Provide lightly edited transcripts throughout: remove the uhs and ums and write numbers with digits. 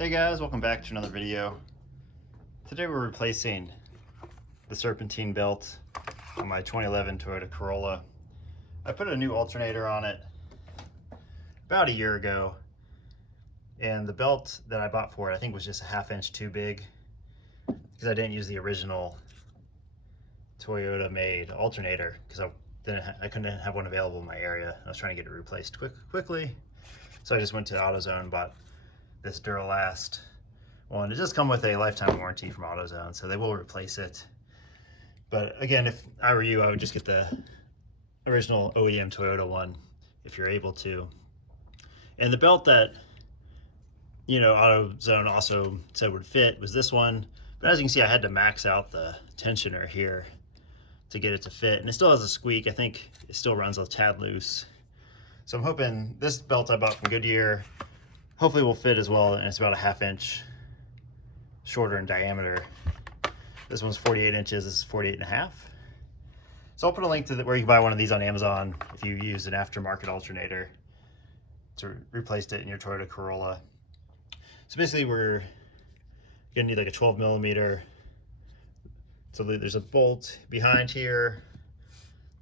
Hey guys, welcome back to another video. Today we're replacing the serpentine belt on my 2011 Toyota Corolla. I put a new alternator on it about a year ago, and the belt that I bought for it I think was just a ½ inch too big because I didn't use the original Toyota made alternator because I couldn't have one available in my area. I was trying to get it replaced quickly, so I just went to AutoZone and bought this Duralast one. It does come with a lifetime warranty from AutoZone, so they will replace it. But again, if I were you, I would just get the original OEM Toyota one if you're able to. And the belt that, you know, AutoZone also said would fit was this one. But as you can see, I had to max out the tensioner here to get it to fit. And it still has a squeak. I think it still runs a tad loose. So I'm hoping this belt I bought from Goodyear hopefully will fit as well, and it's about a ½ inch shorter in diameter. This one's 48 inches, this is 48.5. So I'll put a link to where you can buy one of these on Amazon if you use an aftermarket alternator to replace it in your Toyota Corolla. So basically we're gonna need like a 12mm. So there's a bolt behind here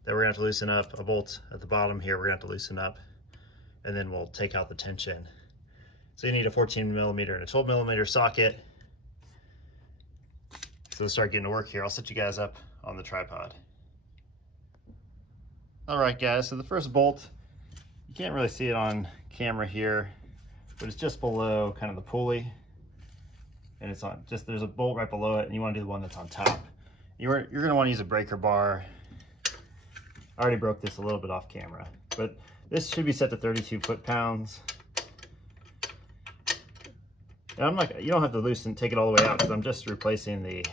that we're gonna have to loosen up, a bolt at the bottom here we're gonna have to loosen up, and then we'll take out the tension. So you need a 14mm and a 12mm socket. So let's start getting to work here. I'll set you guys up on the tripod. All right, guys, so the first bolt, you can't really see it on camera here, but it's just below kind of the pulley. And it's on, there's a bolt right below it, and you want to do the one that's on top. You're gonna want to use a breaker bar. I already broke this a little bit off camera, but this should be set to 32 foot-pounds. And I'm not, you don't have to take it all the way out because I'm just replacing the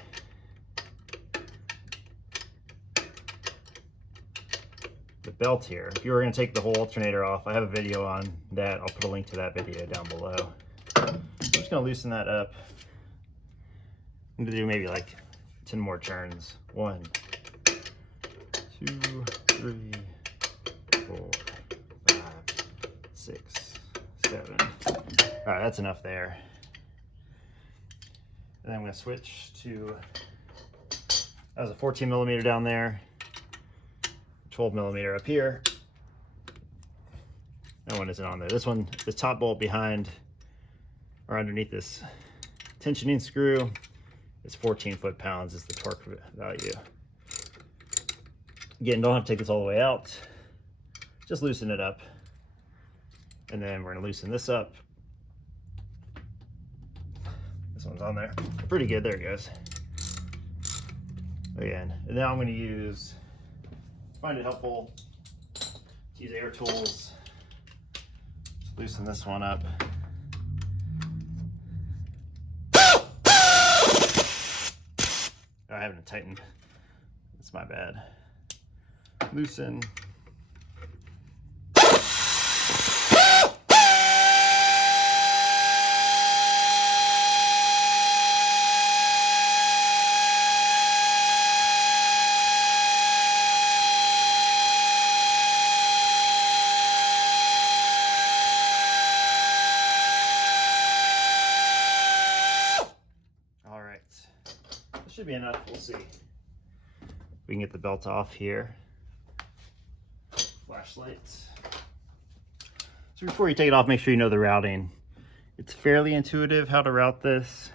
belt here. If you were going to take the whole alternator off, I have a video on that. I'll put a link to that video down below. I'm just going to loosen that up. I'm going to do maybe like 10 more turns. 1, 2, 3, 4, 5, 6, 7. All right, that's enough there. And then I'm going to switch to, that was a 14mm down there, 12mm up here. That one isn't on there. This one, the top bolt behind or underneath this tensioning screw is 14 foot-pounds is the torque value. Again, don't have to take this all the way out. Just loosen it up. And then we're going to loosen this up. This one's on there. Pretty good. There it goes. Again, and now I'm going to find it helpful to use air tools. Just loosen this one up. I haven't tightened. That's my bad. Loosen. Should be enough, we'll see. We can get the belt off here. Flashlights. So before you take it off, make sure you know the routing. It's fairly intuitive how to route this.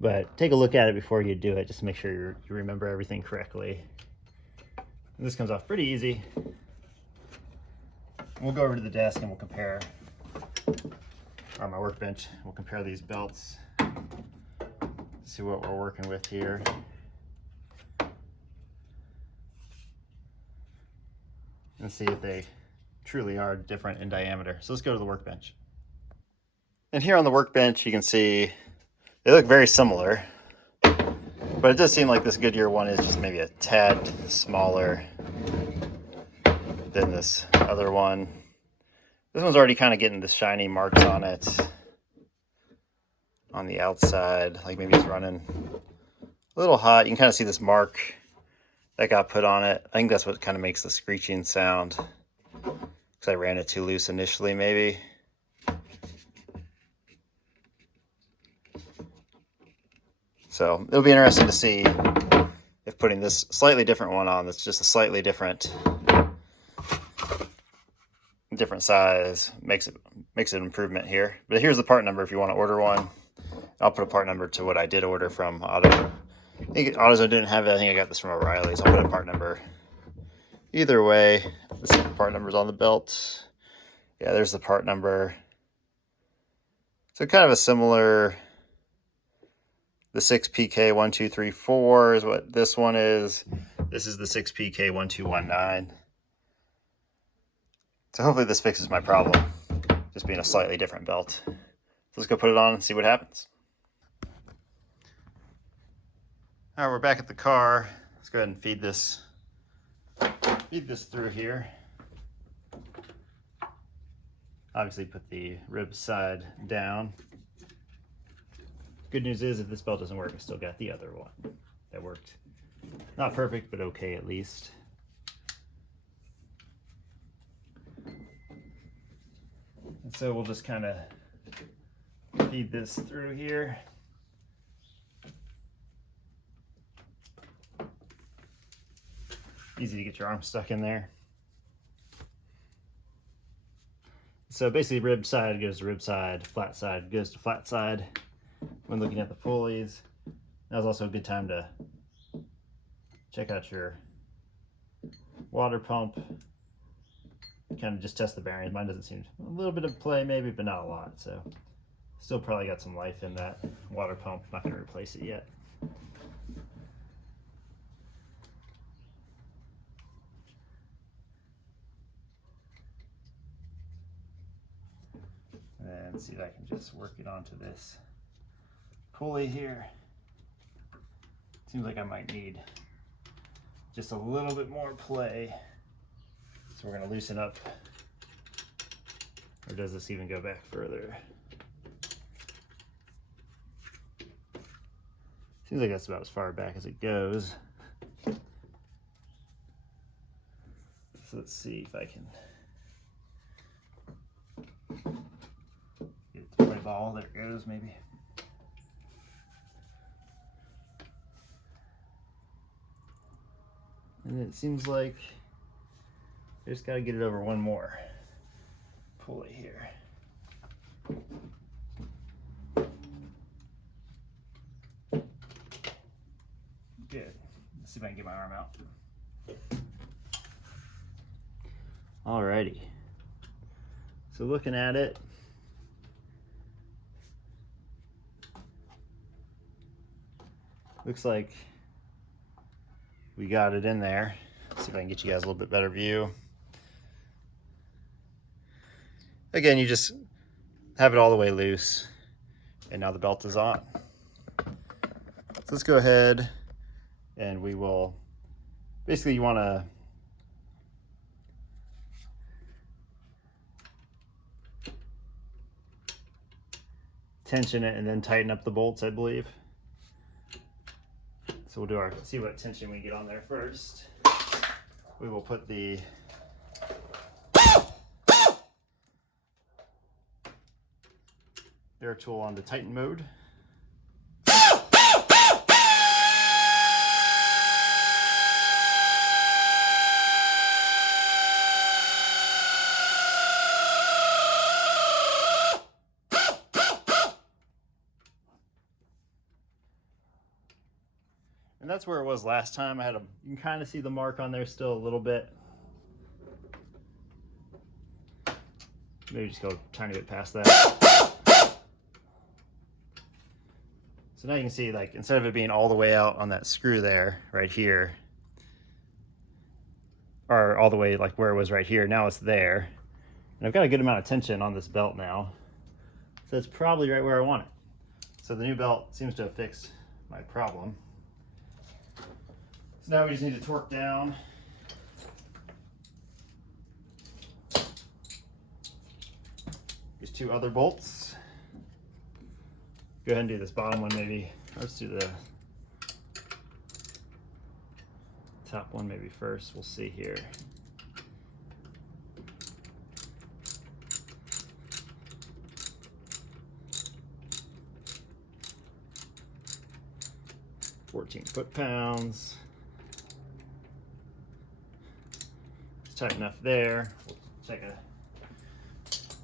But take a look at it before you do it, just to make sure you remember everything correctly. And this comes off pretty easy. We'll go over to the desk and we'll compare, on my workbench, we'll compare these belts, see what we're working with here. And see if they truly are different in diameter. So let's go to the workbench. And here on the workbench, you can see they look very similar. But it does seem like this Goodyear one is just maybe a tad smaller than this other one. This one's already kind of getting the shiny marks on it on the outside, like maybe it's running a little hot. You can kind of see this mark that got put on it. I think that's what kind of makes the screeching sound, because I ran it too loose initially, maybe. So it'll be interesting to see if putting this slightly different one on, that's just a slightly different size, makes it an improvement here. But here's the part number if you want to order one. I'll put a part number to what I did order from Auto. I think AutoZone didn't have it. I think I got this from O'Reilly's. I'll put a part number. Either way, let's see if the part number's on the belt. Yeah, there's the part number. So kind of a similar, the 6PK1234 is what this one is. This is the 6PK1219. So hopefully this fixes my problem, just being a slightly different belt. So let's go put it on and see what happens. All right, we're back at the car. Let's go ahead and feed this through here. Obviously put the rib side down. Good news is if this belt doesn't work, I still got the other one that worked. Not perfect, but okay at least. And so we'll just kind of feed this through here. Easy to get your arm stuck in there. So basically rib side goes to rib side, flat side goes to flat side when looking at the pulleys. That was also a good time to check out your water pump. Kind of just test the bearings. Mine doesn't seem, a little bit of play maybe, but not a lot. So still probably got some life in that water pump. Not going to replace it yet. And see if I can just work it onto this pulley here. Seems like I might need just a little bit more play. So we're going to loosen up. Or does this even go back further? Seems like that's about as far back as it goes. So let's see if I can get it to play ball. There it goes, maybe. And it seems like I just got to get it over one more pulley here. Good. Let's see if I can get my arm out. Alrighty. So looking at it, looks like we got it in there. Let's see if I can get you guys a little bit better view. Again, you just have it all the way loose, and now the belt is on. So let's go ahead and we will, basically you want to tension it and then tighten up the bolts, I believe. So we'll do our, see what tension we get on there first. We will put the air tool on the tighten mode. And that's where it was last time. I had you can kind of see the mark on there still a little bit. Maybe just go a tiny bit past that. So now you can see, like, instead of it being all the way out on that screw there, right here, or all the way like where it was right here, now it's there. And I've got a good amount of tension on this belt now. So it's probably right where I want it. So the new belt seems to have fixed my problem. So now we just need to torque down. These two other bolts. Go ahead and do this bottom one maybe. Let's do the top one maybe first. We'll see here. .14 foot-pounds. It's tight enough there.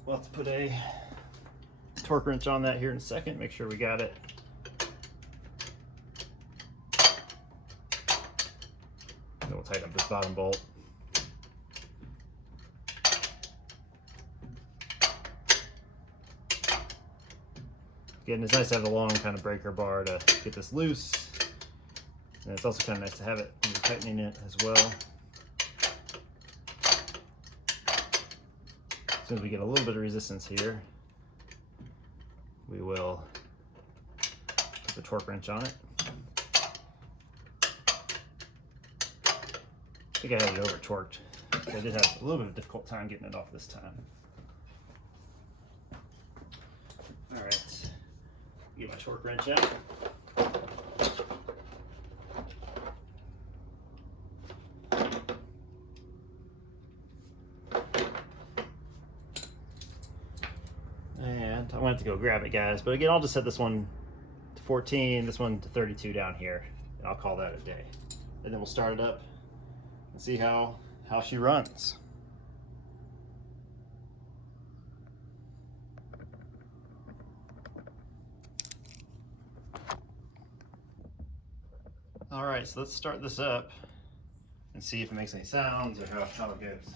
We'll have to put a torque wrench on that here in a second. Make sure we got it. Then we'll tighten up this bottom bolt. Again, it's nice to have a long kind of breaker bar to get this loose. And it's also kind of nice to have it when you're tightening it as well. As soon as we get a little bit of resistance here, we will put the torque wrench on it. I think I had it over torqued. I did have a little bit of a difficult time getting it off this time. All right, get my torque wrench out. And I went to go grab it, guys. But again, I'll just set this one to 14, this one to 32 down here, and I'll call that a day. And then we'll start it up and see how she runs. All right, so let's start this up and see if it makes any sounds or how it goes.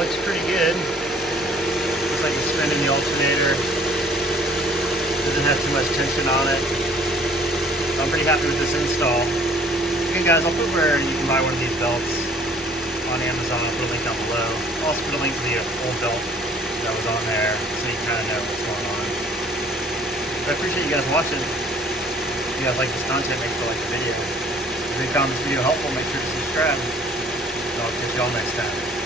Looks pretty good. Looks like it's spinning the alternator. Doesn't have too much tension on it. So I'm pretty happy with this install. Again, guys, I'll put where you can buy one of these belts on Amazon. I'll put a link down below. I'll also put a link to the old belt that was on there so you kind of know what's going on. But I appreciate you guys watching. If you guys like this content, make sure to like the video. If you found this video helpful, make sure to subscribe. And I'll catch y'all next time.